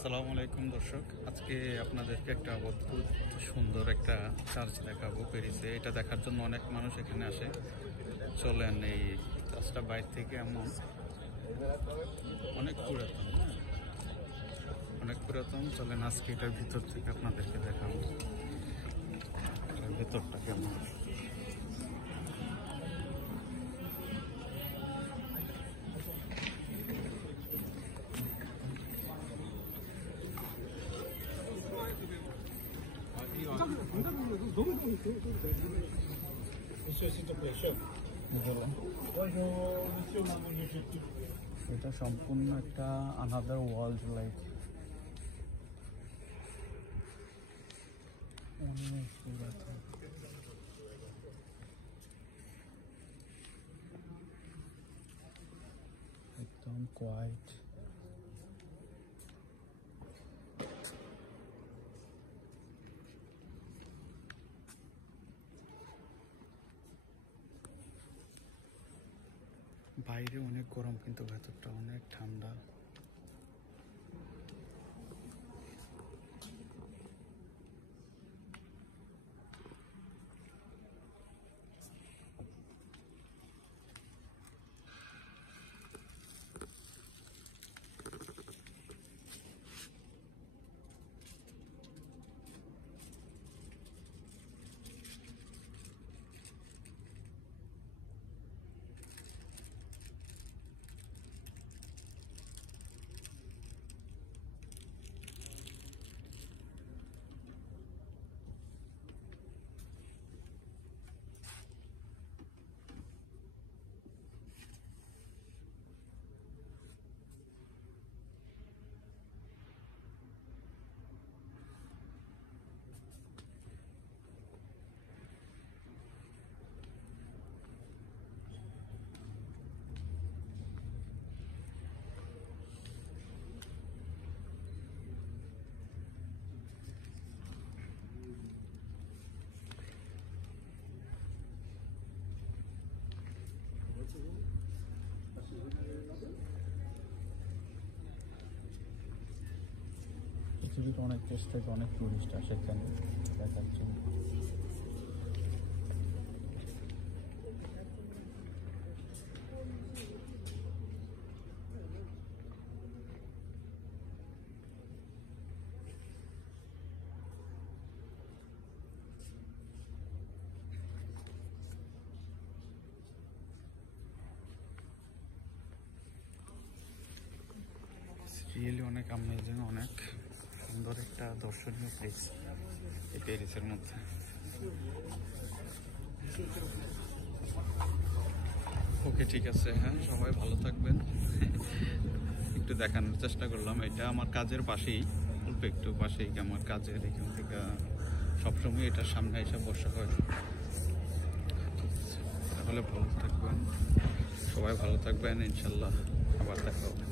আসসালামু আলাইকুম দর্শক, আজকে আপনাদেরকে একটা অদ্ভুত সুন্দর একটা চার্চ দেখাবো প্যারিসে। এটা দেখার জন্য অনেক মানুষ এখানে আসে। চলেন, এই চার্চটা বাইরে থেকে এমন অনেক পুরাতন, অনেক পুরাতন। চলেন আজকে এটার ভিতর থেকে আপনাদেরকে দেখাবো এটার ভেতরটা কেমন। এটা সম্পূর্ণ একটা আনাদার ওয়ার্ল্ড, লাইক অনেক পুরাতন। একদম কোয়াইট। বাইরে অনেক গরম কিন্তু ভেতরটা অনেক ঠান্ডা। পৃথিবীর অনেক দেশ থেকে অনেক টুরিস্ট আসে এখানে দেখার জন্য। রিয়েলি অনেক অ্যামেজিং, অনেক সুন্দর একটা দর্শনীয় প্লেস এই প্যারিসের মধ্যে। ওকে, ঠিক আছে, হ্যাঁ, সবাই ভালো থাকবেন। একটু দেখানোর চেষ্টা করলাম, এটা আমার কাজের পাশেই, অল্প একটু পাশেই আমার কাজের। এখান থেকে সবসময় এটার সামনে এসে বসা হয়। তাহলে ভালো থাকবেন, সবাই ভালো থাকবেন, ইনশাল্লাহ আবার দেখা হবে।